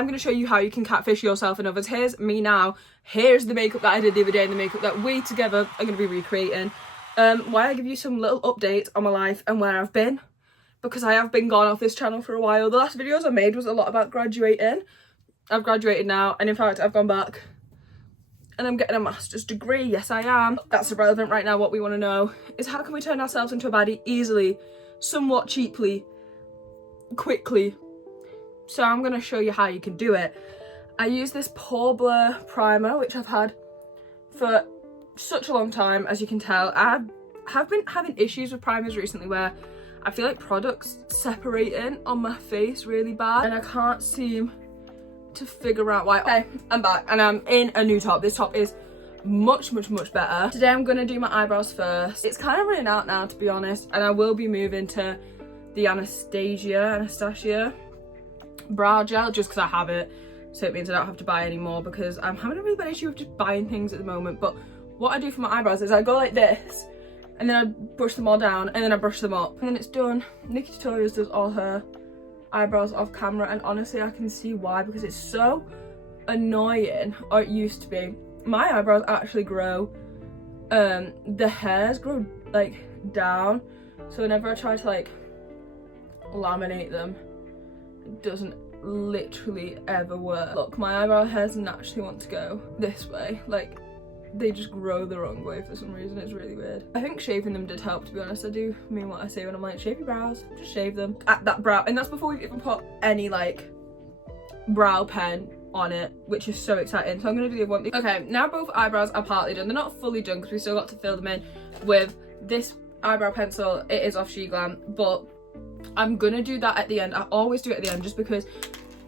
I'm going to show you how you can catfish yourself and others. Here's me now. Here's the makeup that I did the other day and the makeup that we together are going to be recreating. Why I give you some little updates on my life and where I've been, because I have been gone off this channel for a while. The last videos I made was a lot about graduating. I've graduated now, and in fact I've gone back and I'm getting a master's degree. Yes, I am. That's irrelevant right now. What we want to know is how can we turn ourselves into a baddie easily, somewhat cheaply, quickly. So I'm going to show you how you can do it. I use this Pore Blur primer, which I've had for such a long time, as you can tell. I have been having issues with primers recently where I feel like products separating on my face really bad, and I can't seem to figure out why. Okay, I'm back and I'm in a new top. This top is much better. Today I'm going to do my eyebrows first. It's kind of running out now, to be honest, and I will be moving to the Anastasia brow gel just because I have it, so it means I don't have to buy any more, because I'm having a really bad issue with just buying things at the moment. But what I do for my eyebrows is I go like this, and then I brush them all down, and then I brush them up, and then it's done. Nikki Tutorials does all her eyebrows off camera, and honestly I can see why, because it's so annoying, or it used to be. My eyebrows actually grow, the hairs grow like down, so whenever I try to like laminate them, it doesn't literally ever work. Look, my eyebrow hairs naturally want to go this way, like they just grow the wrong way for some reason. It's really weird. I think shaving them did help, to be honest. I do mean what I say when I'm like, shave your brows, just shave them at that brow, and that's before we've even put any like brow pen on it, which is so exciting. So I'm gonna do the one thing. Okay, now both eyebrows are partly done. They're not fully done because we still got to fill them in with this eyebrow pencil. It is off Glam, but I'm gonna do that at the end. I always do it at the end just because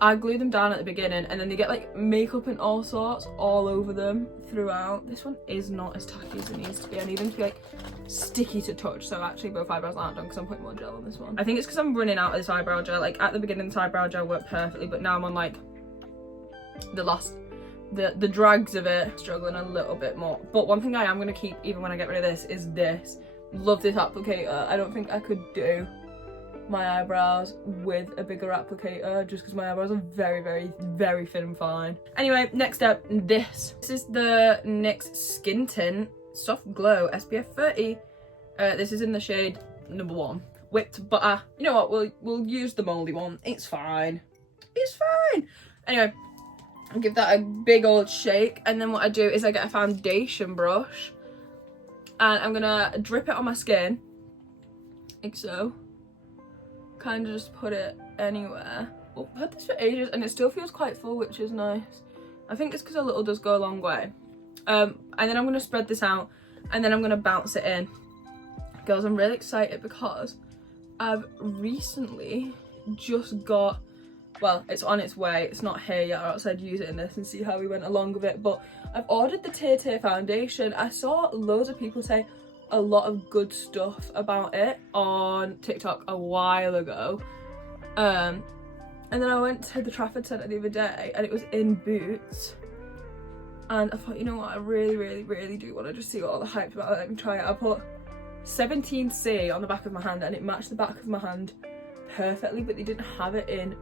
I glue them down at the beginning and then they get like makeup and all sorts all over them throughout. This one is not as tacky as it needs to be. I need them to be like sticky to touch. So actually both eyebrows aren't done because I'm putting more gel on this one. I think it's because I'm running out of this eyebrow gel. Like at the beginning this eyebrow gel worked perfectly, but now I'm on like the drags of it, struggling a little bit more. But one thing I am going to keep even when I get rid of this is this. Love this applicator. I don't think I could do my eyebrows with a bigger applicator just because my eyebrows are very thin and fine. Anyway, next up, this is the NYX Skin Tint Soft Glow SPF 30. This is in the shade number 1, Whipped Butter. You know what, we'll use the moldy one. It's fine, anyway. I'll give that a big old shake, and then what I do is I get a foundation brush and I'm gonna drip it on my skin like so. Kind of just put it anywhere. Oh, I've had this for ages and it still feels quite full, which is nice. I think it's because a little does go a long way. And then I'm going to spread this out and then I'm going to bounce it in. Girls, I'm really excited because I've recently just got, well, it's on its way. It's not here yet, or else I'd use it in this and see how we went along with it. But I've ordered the Tear foundation. I saw loads of people say a lot of good stuff about it on TikTok a while ago, and then I went to the Trafford Centre the other day and it was in Boots, and I thought, you know what, I really do want to just see what all the hype's about. Let me try it. I put 17C on the back of my hand and it matched the back of my hand perfectly, but they didn't have it in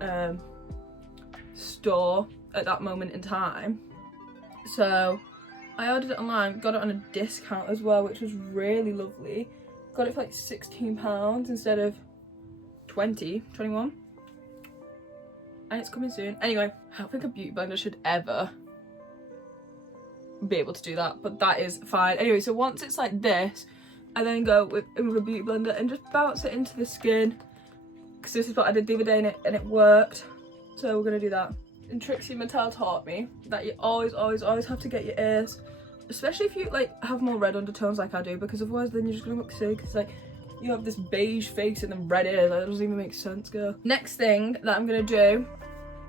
store at that moment in time, so I ordered it online, got it on a discount as well, which was really lovely. Got it for like £16 instead of 21, and it's coming soon. Anyway, I don't think a beauty blender should ever be able to do that, but that is fine. Anyway, so once it's like this, I then go with a beauty blender and just bounce it into the skin, because this is what I did the other day and it worked. So we're gonna do that. And Trixie Mattel taught me that you always have to get your ears, especially if you like have more red undertones like I do, because otherwise then you're just gonna look silly, because like you have this beige face and then red ears. That doesn't even make sense, girl. Next thing that I'm gonna do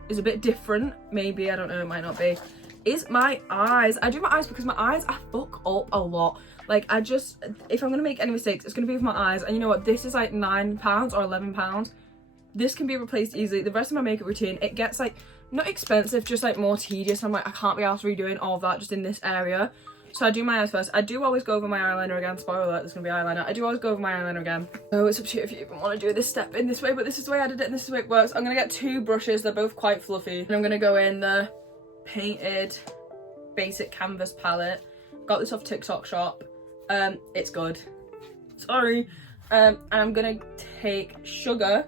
is a bit different, maybe, I don't know, it might not be, is my eyes. I do my eyes because my eyes, I fuck up a lot. Like I just, if I'm gonna make any mistakes, it's gonna be with my eyes. And you know what, this is like £9 or £11. This can be replaced easily. The rest of my makeup routine, it gets like not expensive, just like more tedious. I'm like, I can't be asked redoing all of that just in this area. So I do my eyes first. I do always go over my eyeliner again. Spoiler alert, there's gonna be eyeliner. I do always go over my eyeliner again. So it's up to you if you even want to do this step in this way, but this is the way I did it and this is the way it works. I'm gonna get 2 brushes. They're both quite fluffy. And I'm gonna go in the Painted Basic Canvas palette. Got this off TikTok shop. It's good. Sorry. And I'm gonna take Sugar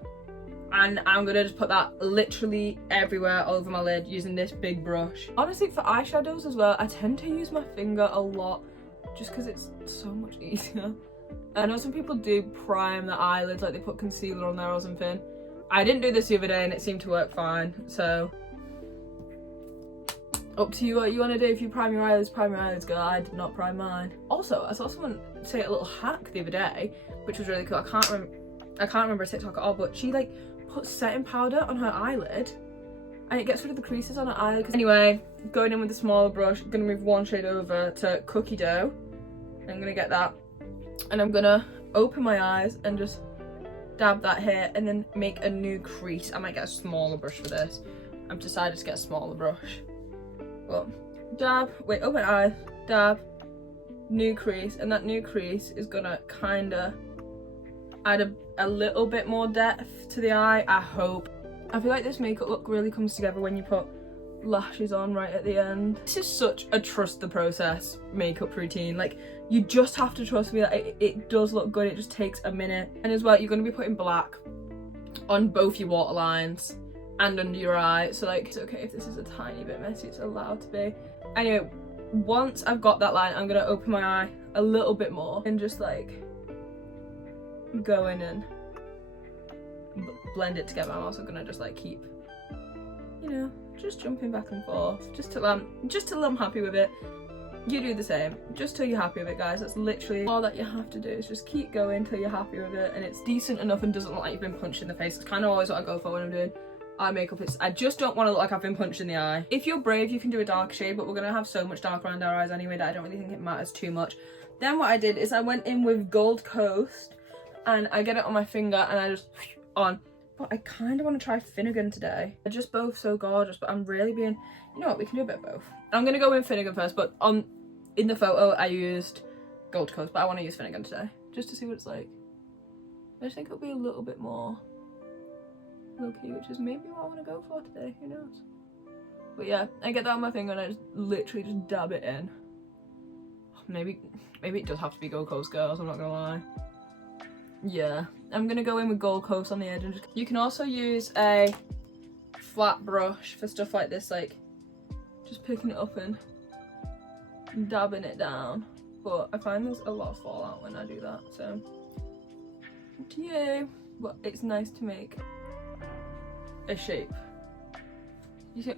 and I'm gonna just put that literally everywhere all over my lid using this big brush. Honestly, for eyeshadows as well, I tend to use my finger a lot just because it's so much easier. I know some people do prime the eyelids, like they put concealer on there or something. I didn't do this the other day and it seemed to work fine, so up to you what you want to do. If you prime your eyelids, girl. I did not prime mine. Also, I saw someone say a little hack the other day, which was really cool. I can't remember a TikTok at all, but she like put setting powder on her eyelid and it gets rid of the creases on her eyelid. Anyway, going in with the smaller brush, I'm gonna move 1 shade over to Cookie Dough. I'm gonna get that and I'm gonna open my eyes and just dab that here and then make a new crease. I might get a smaller brush for this. I've decided to get a smaller brush. But dab, wait, open eye, dab, new crease, and that new crease is gonna kinda add a little bit more depth to the eye, I hope. I feel like this makeup look really comes together when you put lashes on right at the end. This is such a trust the process makeup routine. Like, you just have to trust me that it does look good. It just takes a minute. And as well, you're going to be putting black on both your waterlines and under your eye. So like, it's okay if this is a tiny bit messy, it's allowed to be. Anyway, once I've got that line, I'm going to open my eye a little bit more and just like go in and blend it together. I'm also going to just like keep, you know, just jumping back and forth just till I'm happy with it. You do the same, just till you're happy with it, guys. That's literally all that you have to do, is just keep going till you're happy with it and it's decent enough and doesn't look like you've been punched in the face. It's kind of always what I go for when I'm doing eye makeup. I just don't want to look like I've been punched in the eye. If you're brave, you can do a dark shade, but we're gonna have so much dark around our eyes anyway that I don't really think it matters too much. Then what I did is I went in with Gold Coast and I get it on my finger and I just on. But I kind of want to try Finnegan today. They're just both so gorgeous, but I'm really being, you know what, we can do a bit of both. I'm gonna go in Finnegan first, but in the photo I used Gold Coast, but I want to use Finnegan today just to see what it's like. I just think it'll be a little bit more low-key, which is maybe what I want to go for today, who knows. But yeah, I get that on my finger and I just literally just dab it in. Maybe it does have to be Gold Coast, girls, I'm not gonna lie. Yeah, I'm gonna go in with Gold Coast on the edge and just, you can also use a flat brush for stuff like this, like just picking it up and dabbing it down, but I find there's a lot of fallout when I do that, so up to you. But it's nice to make a shape. You see,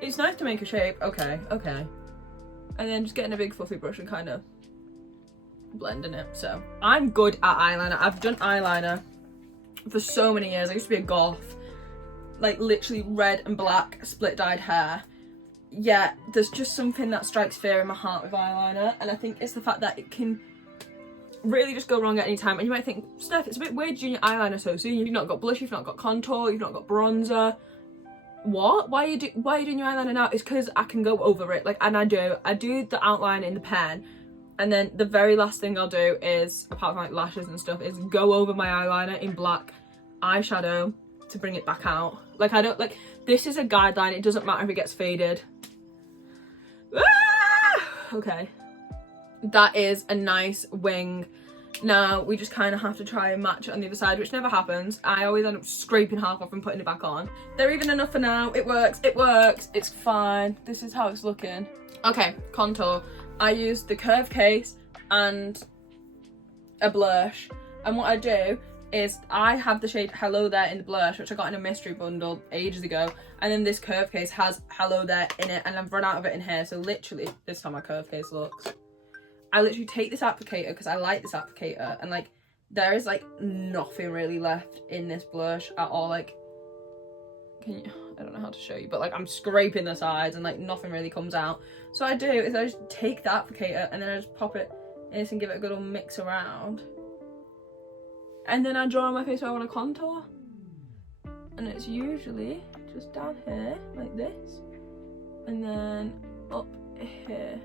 it's nice to make a shape, okay, and then just getting a big fluffy brush and kind of blending it. So I'm good at eyeliner. I've done eyeliner for so many years. I used to be a goth, like literally red and black split dyed hair. Yeah, there's just something that strikes fear in my heart with eyeliner, and I think it's the fact that it can really just go wrong at any time. And you might think, Steph, it's a bit weird doing your eyeliner so soon. You've not got blush, you've not got contour, you've not got bronzer. What? Why are you doing your eyeliner now? It's because I can go over it, like, and I do the outline in the pen, and then the very last thing I'll do is, apart from like lashes and stuff, is go over my eyeliner in black eyeshadow to bring it back out. Like, I don't, like, this is a guideline, it doesn't matter if it gets faded. Ah! Okay, that is a nice wing. Now we just kind of have to try and match it on the other side, which never happens. I always end up scraping half off and putting it back on. They're even enough for now. It works, it's fine. This is how it's looking. Okay, contour. I used the curve case and a blush, and what I do is I have the shade Hello There in the blush, which I got in a mystery bundle ages ago, and then this curve case has Hello There in it, and I've run out of it in here, so literally this is how my curve case looks. I literally take this applicator because I like this applicator, and like there is like nothing really left in this blush at all. Like, I don't know how to show you, but like I'm scraping the sides and like nothing really comes out. So what I do is I just take the applicator and then I just pop it in this and give it a good old mix around, and then I draw on my face where I want to contour, and it's usually just down here like this and then up here.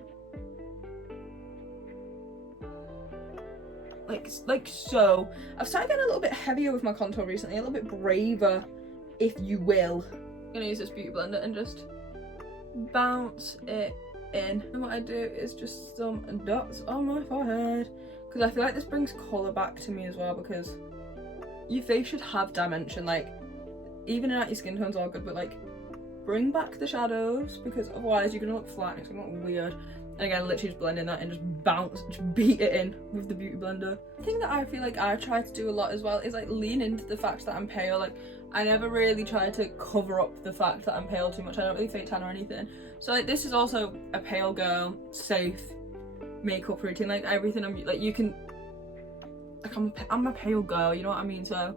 like so. I've started getting a little bit heavier with my contour recently, a little bit braver, if you will. I'm gonna use this beauty blender and just bounce it in. And what I do is just some dots on my forehead, because I feel like this brings colour back to me as well, because your face should have dimension. Like, even out your skin tone's all good, but like, bring back the shadows, because otherwise you're gonna look flat and it's gonna look weird. And again, literally just blend in that and just beat it in with the beauty blender. The thing that I feel like I try to do a lot as well is like lean into the fact that I'm pale. Like, I never really try to cover up the fact that I'm pale too much. I don't really fake tan or anything. So like, this is also a pale girl safe makeup routine. Like, everything I'm like, you can, like, I'm a pale girl, you know what I mean? So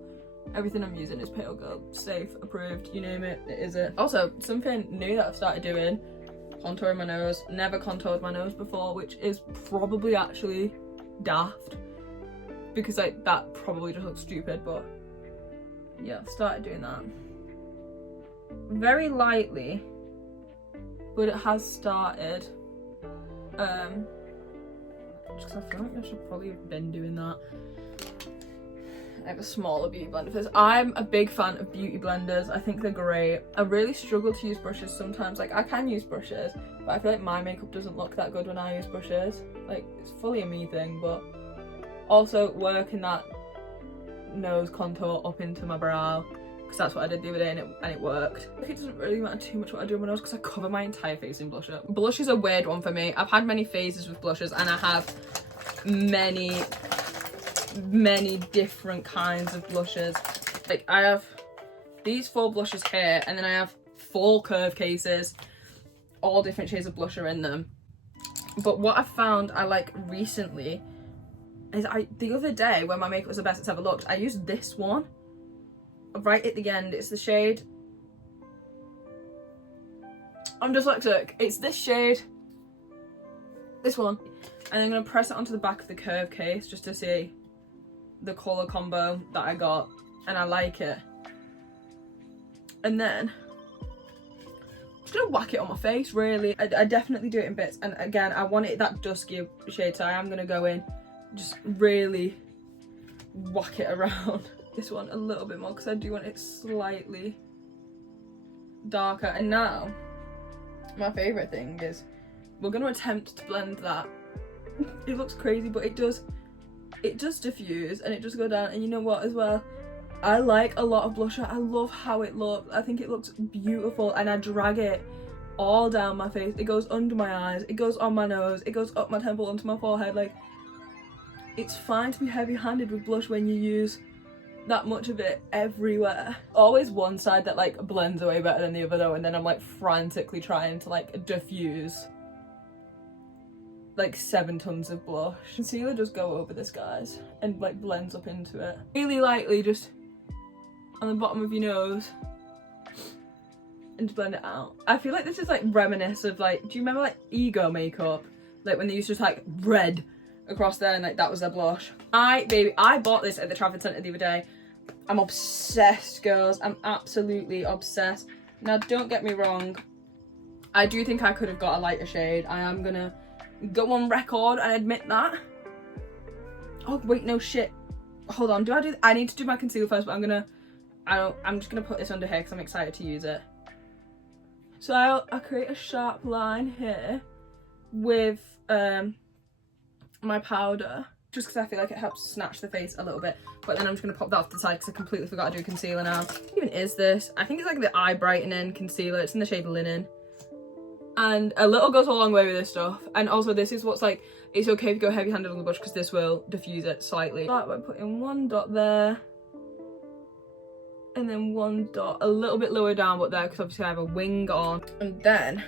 everything I'm using is pale girl safe, approved, you name it, it is it. Also, something new that I've started doing, contouring my nose. Never contoured my nose before, which is probably actually daft, because like, that probably just looks stupid, but yeah, I've started doing that very lightly, but it has started. Just 'cause I feel like I should probably have been doing that. I have a smaller beauty blender for this. I'm a big fan of beauty blenders. I think they're great. I really struggle to use brushes sometimes. Like, I can use brushes, but I feel like my makeup doesn't look that good when I use brushes. Like, it's fully a me thing, but also working that nose contour up into my brow, because that's what I did the other day, and it worked. It doesn't really matter too much what I do on my nose, because I cover my entire face in blusher. Blush is a weird one for me. I've had many phases with blushes, and I have many different kinds of blushes. Like, I have these 4 blushes here, and then I have 4 curve cases, all different shades of blusher in them. But what I found I like recently is the other day when my makeup was the best it's ever looked, I used this one right at the end. It's the shade, I'm dyslexic, it's this shade, this one, and I'm gonna press it onto the back of the curve case just to see the colour combo that I got, and I like it. And then I'm just gonna whack it on my face, really. I definitely do it in bits, and again, I want it that dusky shade, so I am gonna go in, just really whack it around. This one a little bit more, because I do want it slightly darker. And now, my favourite thing is, we're gonna attempt to blend that. It looks crazy, but it does diffuse, and it does go down. And you know what as well, I like a lot of blusher. I love how it looks. I think it looks beautiful, and I drag it all down my face. It goes under my eyes, it goes on my nose, it goes up my temple onto my forehead. Like, it's fine to be heavy-handed with blush when you use that much of it everywhere. Always one side that like blends away better than the other though, and then I'm like frantically trying to like diffuse like 7 tons of blush. Concealer does go over this, guys, and like blends up into it. Really lightly, just on the bottom of your nose, and just blend it out. I feel like this is like reminiscent of like, do you remember like ego makeup? Like when they used to just like red across there, and like that was their blush. I bought this at the Trafford Centre the other day. I'm obsessed, girls. I'm absolutely obsessed. Now, don't get me wrong, I do think I could have got a lighter shade. I am gonna go on record and admit that. Oh wait, no shit. Hold on, I need to do my concealer first, but I'm just gonna put this under here because I'm excited to use it. So I'll create a sharp line here with my powder, just because I feel like it helps snatch the face a little bit. But then I'm just going to pop that off to the side because I completely forgot to do concealer now. What even is this? I think it's like the eye brightening concealer. It's in the shade Linen. And a little goes a long way with this stuff. And also this is what's like, it's okay if you go heavy handed on the brush because this will diffuse it slightly. Start by putting 1 dot there. And then 1 dot a little bit lower down but there, because obviously I have a wing on. And then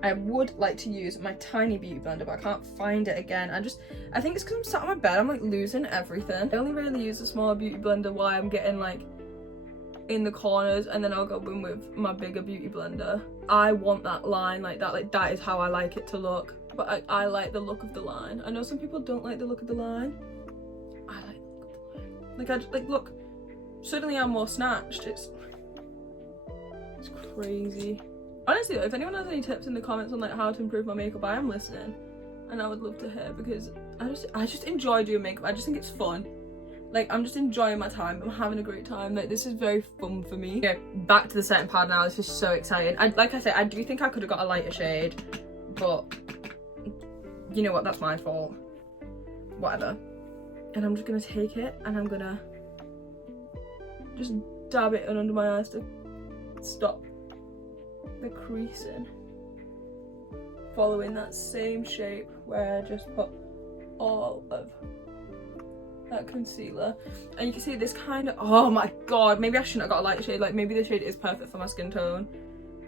I would like to use my tiny beauty blender, but I can't find it again. I think it's because I'm sat on my bed, I'm like losing everything. I only really use a smaller beauty blender while I'm getting like in the corners, and then I'll go in with my bigger beauty blender. I want that line like that is how I like it to look. But I like the look of the line. I know some people don't like the look of the line. I like the look of the line. Like look, suddenly I'm more snatched. It's crazy. Honestly though, if anyone has any tips in the comments on like how to improve my makeup, I am listening. and I would love to hear, because I just enjoy doing makeup. I just think it's fun. Like, I'm just enjoying my time. I'm having a great time. Like, this is very fun for me. Okay, back to the setting powder now. This is so exciting. Like I said, I do think I could have got a lighter shade, but you know what? That's my fault. Whatever. And I'm just gonna take it and I'm gonna just dab it in under my eyes to stop the creasing. Following that same shape where I just put all of that concealer. And you can see this kind of, oh my god, maybe I shouldn't have got a light shade. Like, maybe the shade is perfect for my skin tone.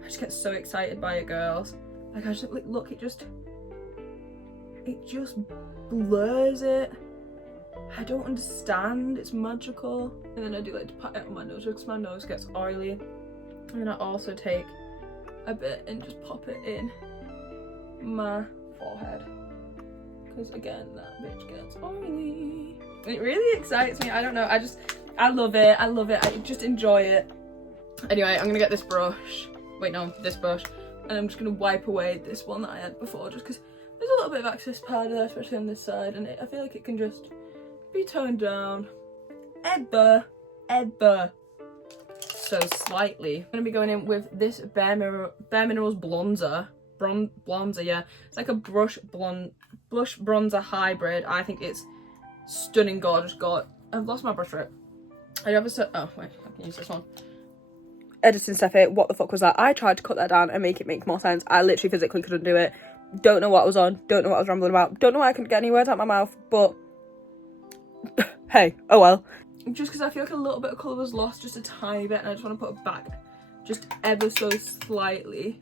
I just get so excited by it, girls. Like, I just, like, look, it just blurs it. I don't understand. It's magical. And then I do like to pat it on my nose because my nose gets oily. And then I also take a bit and just pop it in my forehead, because again, that bitch gets oily. It really excites me. I don't know. I love it. I love it. I just enjoy it. Anyway, I'm gonna get this brush. Wait, no, this brush. And I'm just gonna wipe away this one that I had before, just because there's a little bit of excess powder there, especially on this side, and I feel like it can just be toned down ever so slightly. I'm gonna be going in with this Bare Minerals bronzer. Bronzer, yeah. It's like a blush bronzer hybrid. I think it's stunning, gorgeous. I've lost my brush for it. I have oh wait, I can use this one. Editing stuff it. What the fuck was that? I tried to cut that down and make it make more sense. I literally physically couldn't do it. Don't know what I was on. Don't know what I was rambling about. Don't know why I couldn't get any words out my mouth. But hey, oh well. Just because I feel like a little bit of colour was lost, just a tiny bit, and I just want to put it back just ever so slightly.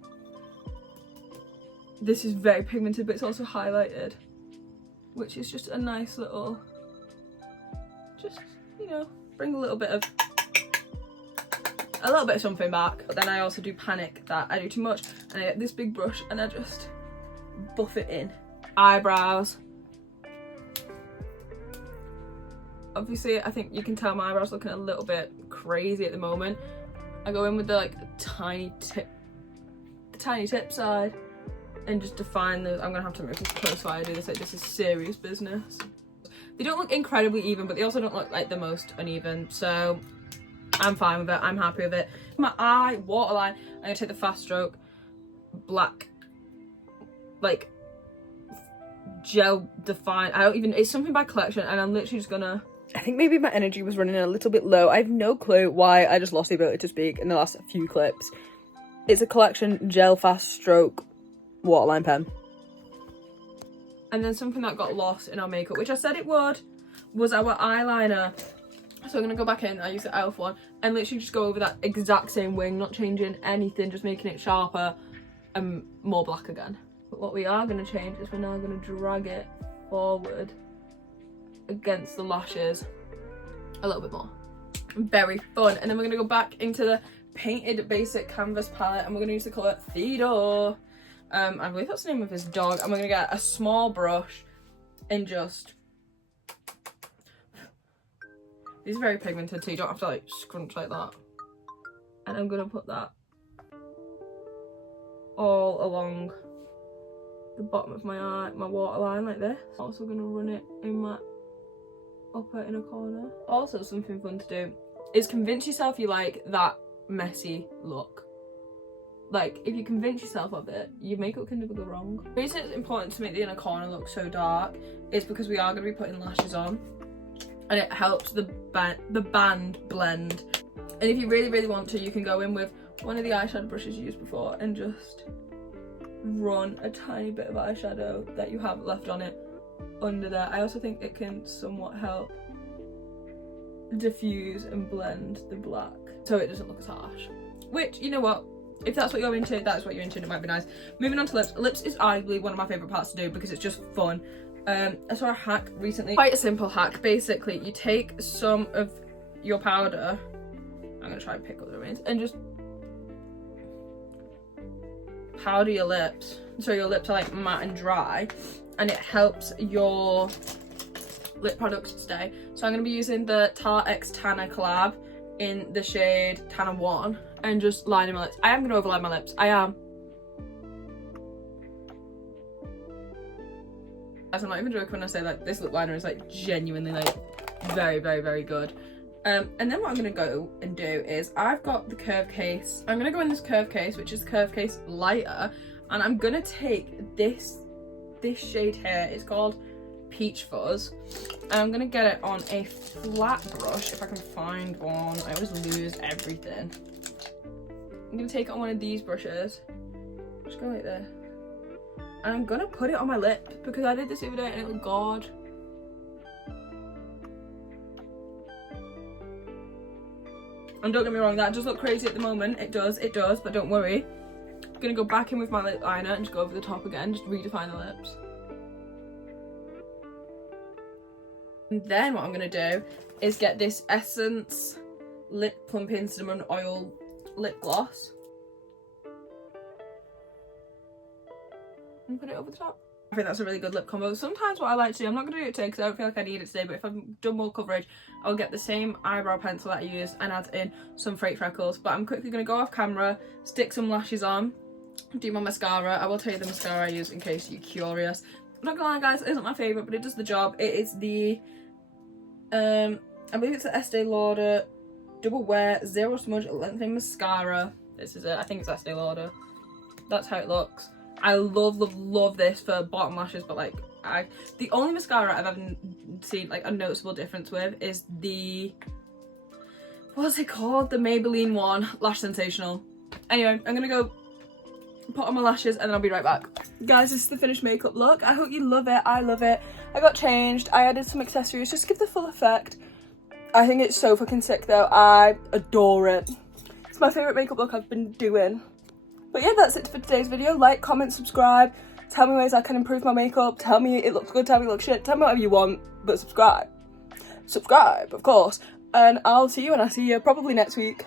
This is very pigmented, but it's also highlighted, which is just a nice little, just, you know, bring a little bit of something back. But then I also do panic that I do too much, and I get this big brush and I just buff it in. Eyebrows. Obviously, I think you can tell my eyebrows looking a little bit crazy at the moment. I go in with the like tiny tip side and just define those. I'm gonna have to move this close while I do this. Like, this is serious business. They don't look incredibly even, but they also don't look like the most uneven. So I'm fine with it. I'm happy with it. My eye waterline. I'm gonna take the Fast Stroke black, like gel define. It's something by Collection, and I'm literally just gonna. I think maybe my energy was running a little bit low. I have no clue why I just lost the ability to speak in the last few clips. It's a Collection gel Fast Stroke waterline pen. And then something that got lost in our makeup, which I said it would, was our eyeliner. So I'm gonna go back in. I use the e.l.f. one and literally just go over that exact same wing, not changing anything, just making it sharper and more black again. But what we are gonna change is we're now gonna drag it forward against the lashes a little bit more. Very fun. And then we're gonna go back into the Painted Basic Canvas palette, and we're gonna use the colour Theodore. I believe that's the name of his dog. And we're gonna get a small brush and just, these are very pigmented, so you don't have to like scrunch like that. And I'm gonna put that all along the bottom of my eye, my waterline, like this. Also gonna run it in my upper inner corner. Also, something fun to do is convince yourself you like that messy look. Like, if you convince yourself of it, your makeup can never go wrong. The reason it's important to make the inner corner look so dark is because we are going to be putting lashes on, and it helps the band blend. And if you really want to, you can go in with one of the eyeshadow brushes you used before and just run a tiny bit of eyeshadow that you have left on it under there. I also think it can somewhat help diffuse and blend the black so it doesn't look as harsh. Which, you know what? If that's what you're into, that's what you're into, and it might be nice. Moving on to lips. Lips is arguably one of my favourite parts to do because it's just fun. I saw a hack recently. Quite a simple hack. Basically, you take some of your powder. I'm going to try and pick up the remains. And just powder your lips. So your lips are like matte and dry. And it helps your lip products stay. So I'm going to be using the Tarte X Tanner collab in the shade Tanner 1 and just lining my lips. I am going to overline my lips. I am. As I'm not even joking when I say like this lip liner is like genuinely like very, very, very good. And then what I'm gonna go and do is I've got the curve case. I'm gonna go in this curve case, which is curve case lighter, and I'm gonna take this shade here. It's called Peach Fuzz, and I'm gonna get it on a flat brush if I can find one. I always lose everything. I'm gonna take it on one of these brushes. Just go like this, and I'm gonna put it on my lip because I did this the other day and it looked god. And don't get me wrong, that does look crazy at the moment. It does, but don't worry. I'm gonna go back in with my lip liner and just go over the top again, just redefine the lips. And then what I'm gonna do is get this Essence Lip Plumping Cinnamon Oil Lip Gloss and put it over the top. I think that's a really good lip combo. Sometimes what I like to do, I'm not going to do it today because I don't feel like I need it today, but if I've done more coverage, I'll get the same eyebrow pencil that I used and add in some fake freckles. But I'm quickly going to go off camera, stick some lashes on, do my mascara. I will tell you the mascara I use in case you're curious. I'm not going to lie guys, it isn't my favourite, but it does the job. It is the, I believe it's the Estee Lauder Double Wear Zero Smudge Lengthening Mascara. This is it, I think it's Estee Lauder. That's how it looks. I love this for bottom lashes, but like the only mascara I've ever seen like a noticeable difference with is the, what's it called? The Maybelline one, Lash Sensational. Anyway, I'm gonna go put on my lashes and then I'll be right back. Guys, this is the finished makeup look. I hope you love it. I love it. I got changed. I added some accessories just to give the full effect. I think it's so fucking sick though. I adore it. It's my favourite makeup look I've been doing. But yeah, that's it for today's video. Like, comment, subscribe. Tell me ways I can improve my makeup. Tell me it looks good. Tell me it looks shit. Tell me whatever you want, but subscribe. Subscribe, of course. And I'll see you when I see you, probably next week.